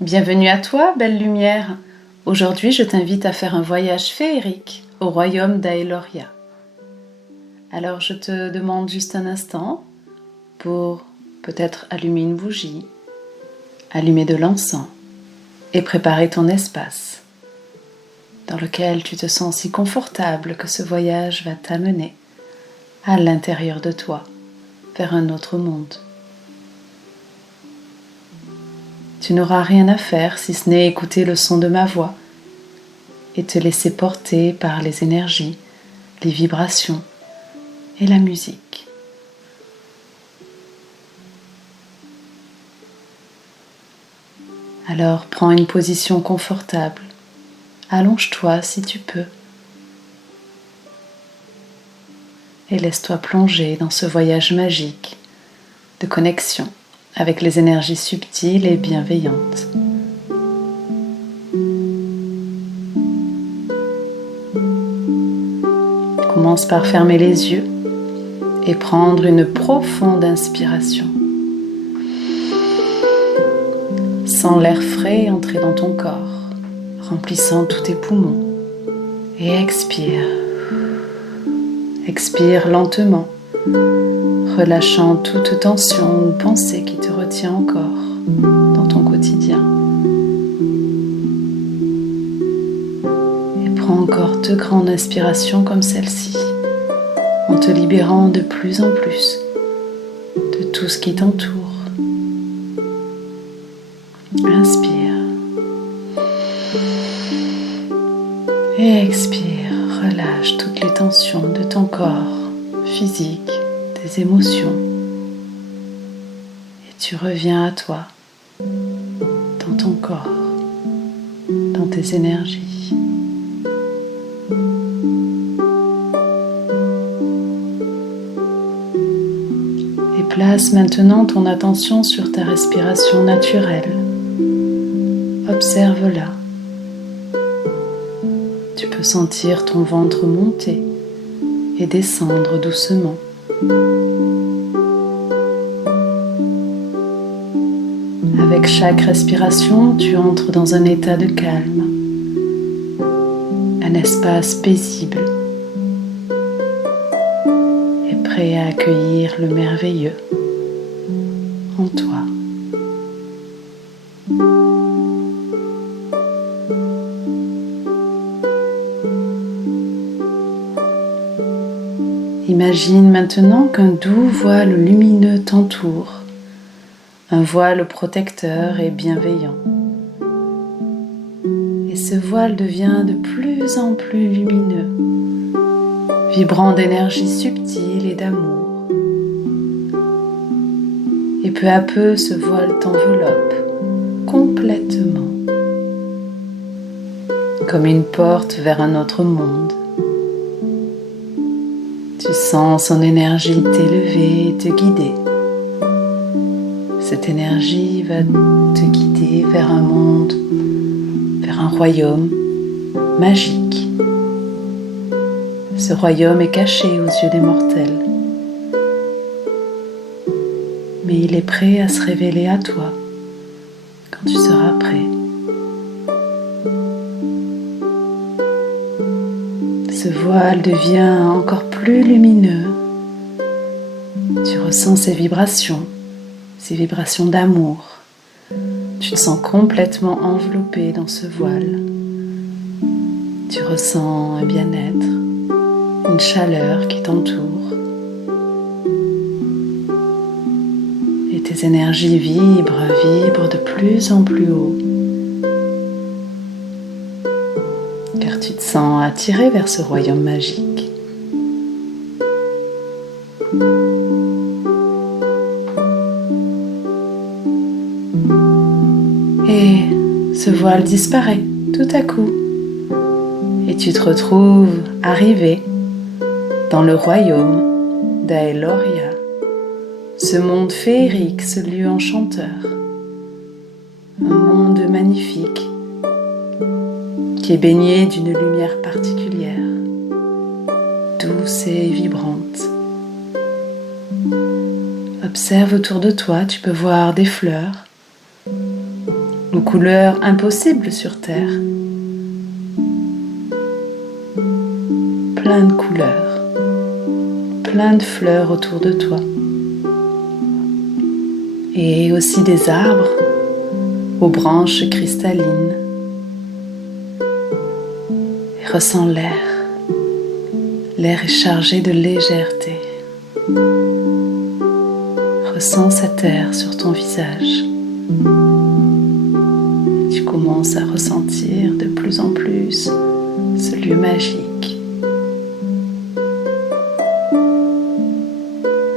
Bienvenue à toi, belle lumière. Aujourd'hui, je t'invite à faire un voyage féerique au royaume d'Aeloria. Alors, je te demande juste un instant pour peut-être allumer une bougie, allumer de l'encens et préparer ton espace dans lequel tu te sens si confortable que ce voyage va t'amener à l'intérieur de toi, vers un autre monde. Tu n'auras rien à faire si ce n'est écouter le son de ma voix et te laisser porter par les énergies, les vibrations et la musique. Alors prends une position confortable, allonge-toi si tu peux et laisse-toi plonger dans ce voyage magique de connexion avec les énergies subtiles et bienveillantes. Commence par fermer les yeux et prendre une profonde inspiration. Sens l'air frais entrer dans ton corps, remplissant tous tes poumons. Et expire. Expire lentement, relâchant toute tension ou pensée qui te retient encore dans ton quotidien. Et prends encore 2 grandes inspirations comme celle-ci, en te libérant de plus en plus de tout ce qui t'entoure. Inspire. Et expire, relâche toutes les tensions de ton corps physique, tes émotions. Et tu reviens à toi, dans ton corps, dans tes énergies. Et place maintenant ton attention sur ta respiration naturelle. Observe-la. Tu peux sentir ton ventre monter et descendre doucement. Avec chaque respiration, tu entres dans un état de calme, un espace paisible et prêt à accueillir le merveilleux en toi. Imagine maintenant qu'un doux voile lumineux t'entoure, un voile protecteur et bienveillant. Et ce voile devient de plus en plus lumineux, vibrant d'énergie subtile et d'amour. Et peu à peu, ce voile t'enveloppe complètement, comme une porte vers un autre monde. Tu sens son énergie t'élever et te guider. Cette énergie va te guider vers un monde, vers un royaume magique. Ce royaume est caché aux yeux des mortels, mais il est prêt à se révéler à toi quand tu seras prêt. Ce voile devient encore plus lumineux. Tu ressens ces vibrations d'amour. Tu te sens complètement enveloppé dans ce voile. Tu ressens un bien-être, une chaleur qui t'entoure. Et tes énergies vibrent de plus en plus haut. Car tu te sens attiré vers ce royaume magique. Et ce voile disparaît tout à coup. Et tu te retrouves arrivé dans le royaume d'Aeloria, ce monde féerique, ce lieu enchanteur. Un monde magnifique qui est baigné d'une lumière particulière, douce et vibrante. Observe autour de toi, tu peux voir des fleurs, aux couleurs impossibles sur Terre. Plein de couleurs, plein de fleurs autour de toi. Et aussi des arbres aux branches cristallines. Et ressens l'air. L'air est chargé de légèreté. Ressens cet air sur ton visage. Tu commences à ressentir de plus en plus ce lieu magique.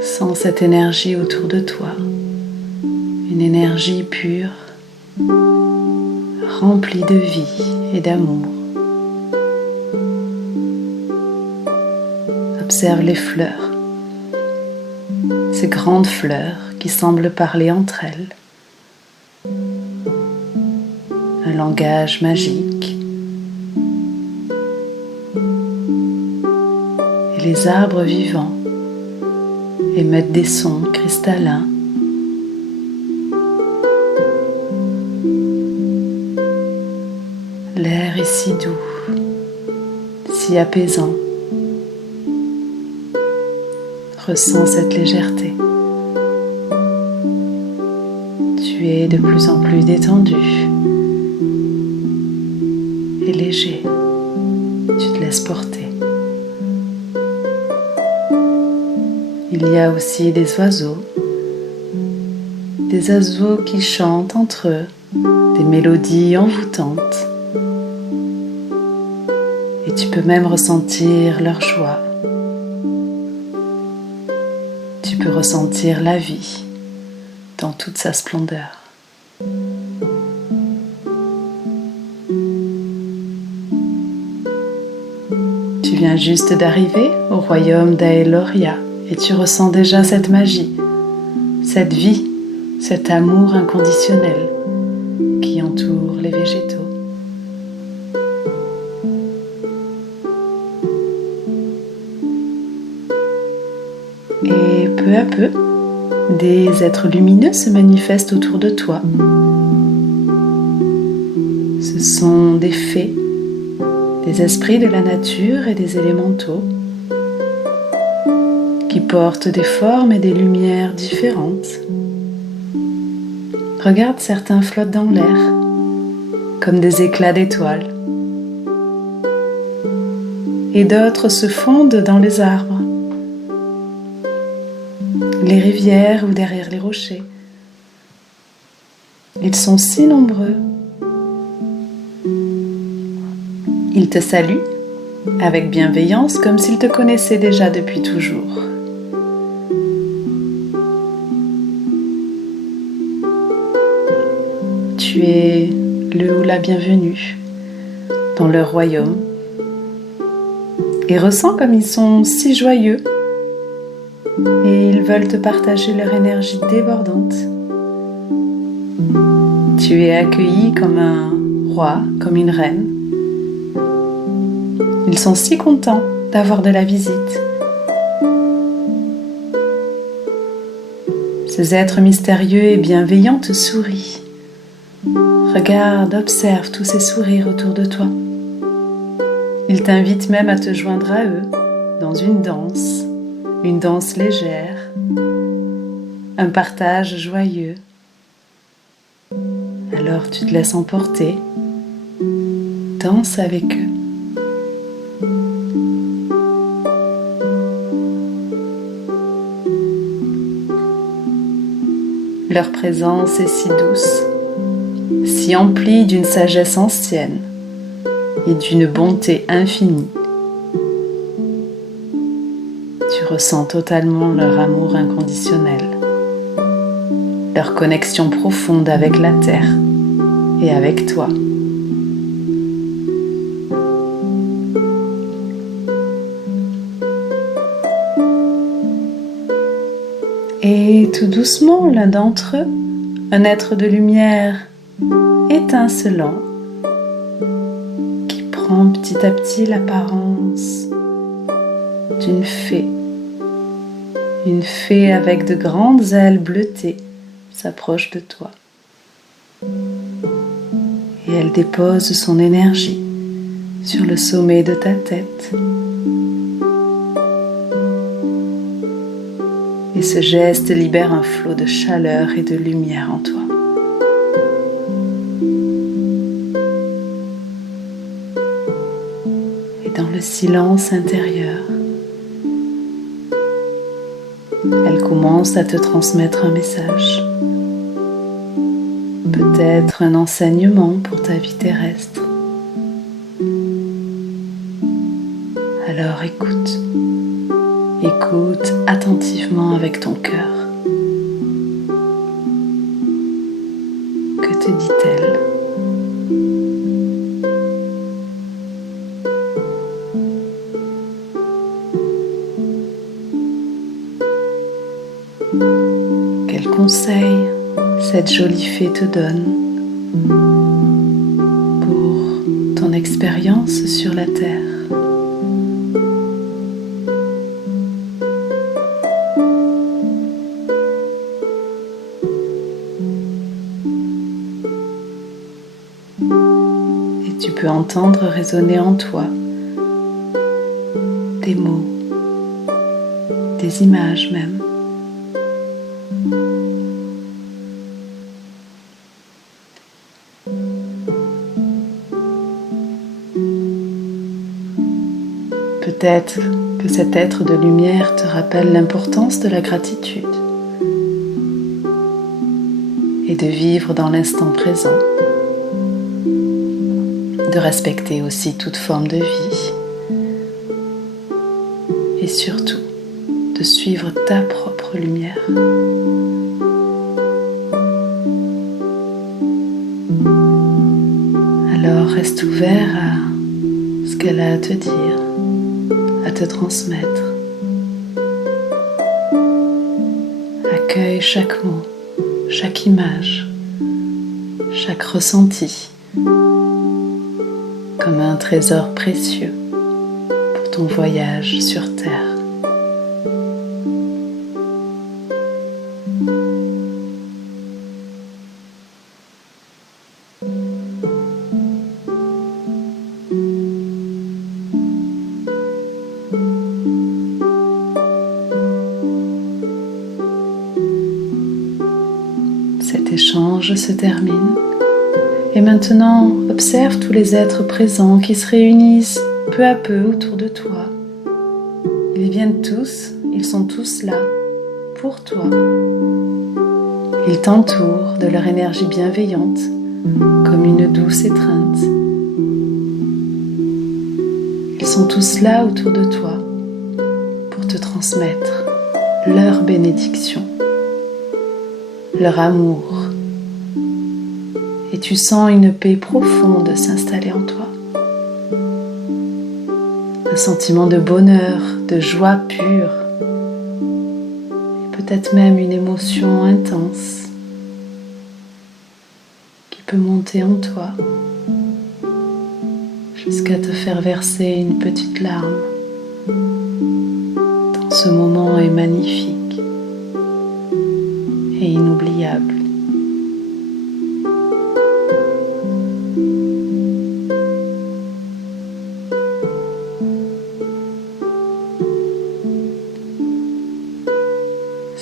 Sens cette énergie autour de toi, une énergie pure, remplie de vie et d'amour. Observe les fleurs, ces grandes fleurs qui semblent parler entre elles. Un langage magique. Et les arbres vivants émettent des sons cristallins. L'air est si doux, si apaisant. Ressens cette légèreté. Tu es de plus en plus détendu et léger. Tu te laisses porter. Il y a aussi des oiseaux qui chantent entre eux des mélodies envoûtantes. Et tu peux même ressentir leur joie. Tu peux ressentir la vie dans toute sa splendeur. Tu viens juste d'arriver au royaume d'Aeloria et tu ressens déjà cette magie, cette vie, cet amour inconditionnel qui entoure les végétaux. Et peu à peu, des êtres lumineux se manifestent autour de toi. Ce sont des fées, des esprits de la nature et des élémentaux qui portent des formes et des lumières différentes. Regarde, certains flottent dans l'air, comme des éclats d'étoiles. Et d'autres se fondent dans les arbres, les rivières ou derrière les rochers. Ils sont si nombreux. Ils te saluent avec bienveillance comme s'ils te connaissaient déjà depuis toujours. Tu es le ou la bienvenue dans leur royaume et ressens comme ils sont si joyeux et ils veulent te partager leur énergie débordante. Tu es accueilli comme un roi, comme une reine. Ils sont si contents d'avoir de la visite. Ces êtres mystérieux et bienveillants te sourient. Regarde, observe tous ces sourires autour de toi. Ils t'invitent même à te joindre à eux dans une danse légère, un partage joyeux. Alors tu te laisses emporter, danse avec eux. Leur présence est si douce, si emplie d'une sagesse ancienne et d'une bonté infinie. Tu ressens totalement leur amour inconditionnel, leur connexion profonde avec la terre et avec toi. Et tout doucement, l'un d'entre eux, un être de lumière étincelant, qui prend petit à petit l'apparence d'une fée. Une fée avec de grandes ailes bleutées s'approche de toi. et elle dépose son énergie sur le sommet de ta tête. Et ce geste libère un flot de chaleur et de lumière en toi. Et dans le silence intérieur, elle commence à te transmettre un message. Peut-être un enseignement pour ta vie terrestre. Alors écoute. Écoute attentivement avec ton cœur. Que te dit-elle ? Quel conseil cette jolie fée te donne pour ton expérience sur la Terre ? Tu peux entendre résonner en toi des mots, des images même. Peut-être que cet être de lumière te rappelle l'importance de la gratitude et de vivre dans l'instant présent. De respecter aussi toute forme de vie et surtout de suivre ta propre lumière. Alors reste ouvert à ce qu'elle a à te dire, à te transmettre. Accueille chaque mot, chaque image, chaque ressenti comme un trésor précieux pour ton voyage sur Terre. Cet échange se termine. Et maintenant, observe tous les êtres présents qui se réunissent peu à peu autour de toi. Ils viennent tous, ils sont tous là, pour toi. Ils t'entourent de leur énergie bienveillante, comme une douce étreinte. Ils sont tous là autour de toi, pour te transmettre leur bénédiction, leur amour. Et tu sens une paix profonde s'installer en toi. Un sentiment de bonheur, de joie pure. Et peut-être même une émotion intense qui peut monter en toi jusqu'à te faire verser une petite larme. Tant ce moment est magnifique et inoubliable.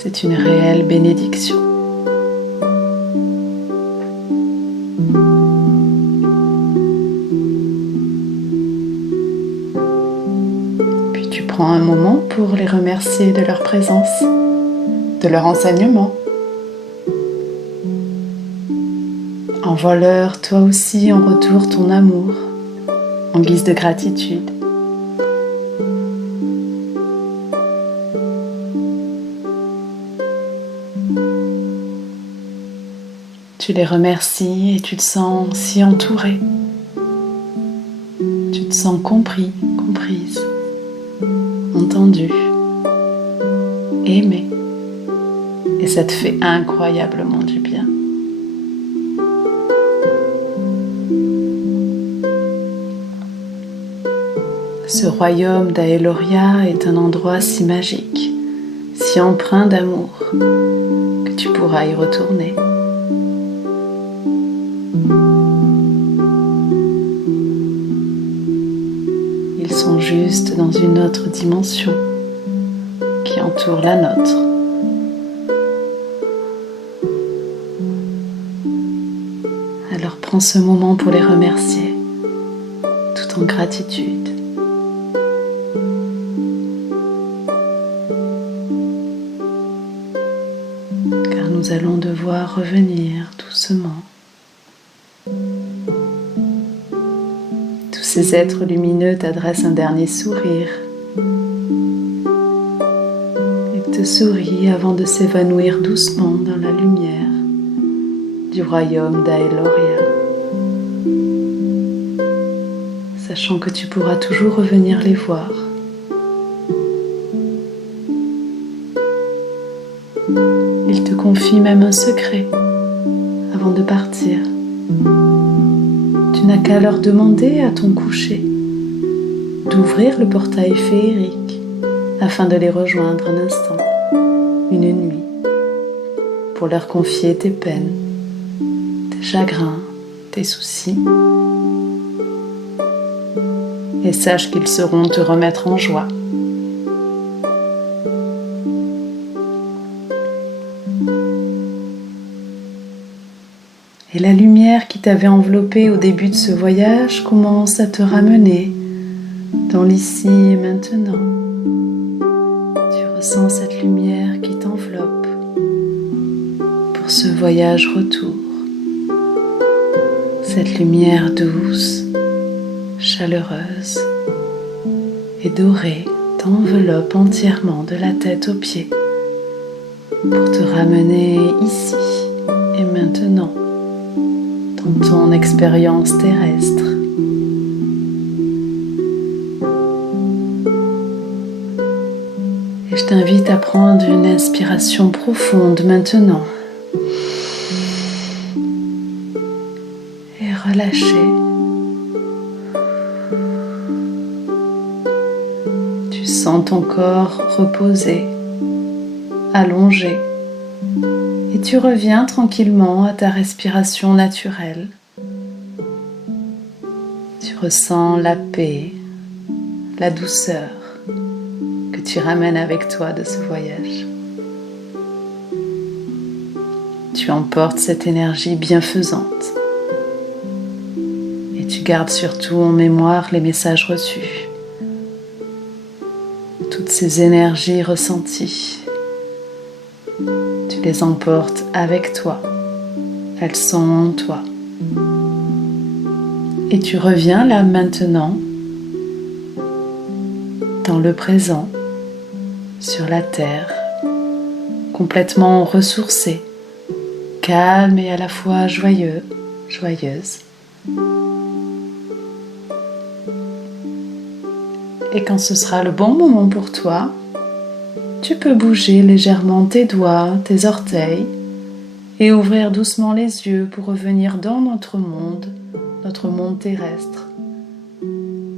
C'est une réelle bénédiction. Puis tu prends un moment pour les remercier de leur présence, de leur enseignement. Envoie-leur toi aussi en retour ton amour, en guise de gratitude. Tu les remercies et tu te sens si entouré. Tu te sens compris, comprise, entendu, aimé. Et ça te fait incroyablement du bien. Ce royaume d'Aeloria est un endroit si magique, si empreint d'amour, que tu pourras y retourner. juste dans une autre dimension qui entoure la nôtre. Alors prends ce moment pour les remercier, tout en gratitude. Car nous allons devoir revenir doucement. Tous ces êtres lumineux t'adressent un dernier sourire et te sourient avant de s'évanouir doucement dans la lumière du royaume d'Aeloria, sachant que tu pourras toujours revenir les voir. Il te confie même un secret avant de partir. Tu n'as qu'à leur demander à ton coucher d'ouvrir le portail féerique afin de les rejoindre un instant, une nuit, pour leur confier tes peines, tes chagrins, tes soucis. Et sache qu'ils sauront te remettre en joie. Et la lumière qui t'avait enveloppé au début de ce voyage commence à te ramener dans l'ici et maintenant. Tu ressens cette lumière qui t'enveloppe pour ce voyage retour. Cette lumière douce, chaleureuse et dorée t'enveloppe entièrement de la tête aux pieds pour te ramener ici et maintenant dans ton expérience terrestre. Et je t'invite à prendre une inspiration profonde maintenant et relâcher. Tu sens ton corps reposé, allongé. Et tu reviens tranquillement à ta respiration naturelle. Tu ressens la paix, la douceur que tu ramènes avec toi de ce voyage. Tu emportes cette énergie bienfaisante et tu gardes surtout en mémoire les messages reçus, toutes ces énergies ressenties. Tu les emportes avec toi, elles sont en toi. Et tu reviens là maintenant, dans le présent, sur la terre, complètement ressourcé, calme et à la fois joyeux, joyeuse. Et quand ce sera le bon moment pour toi, tu peux bouger légèrement tes doigts, tes orteils et ouvrir doucement les yeux pour revenir dans notre monde terrestre,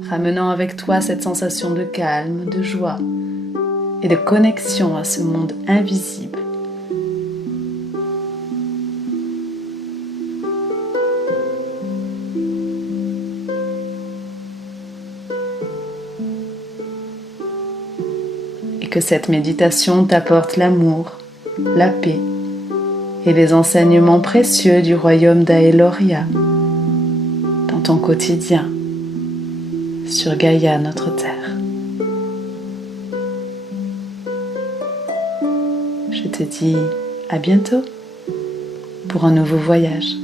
ramenant avec toi cette sensation de calme, de joie et de connexion à ce monde invisible. Et que cette méditation t'apporte l'amour, la paix et les enseignements précieux du royaume d'Aeloria dans ton quotidien sur Gaïa, notre terre. Je te dis à bientôt pour un nouveau voyage.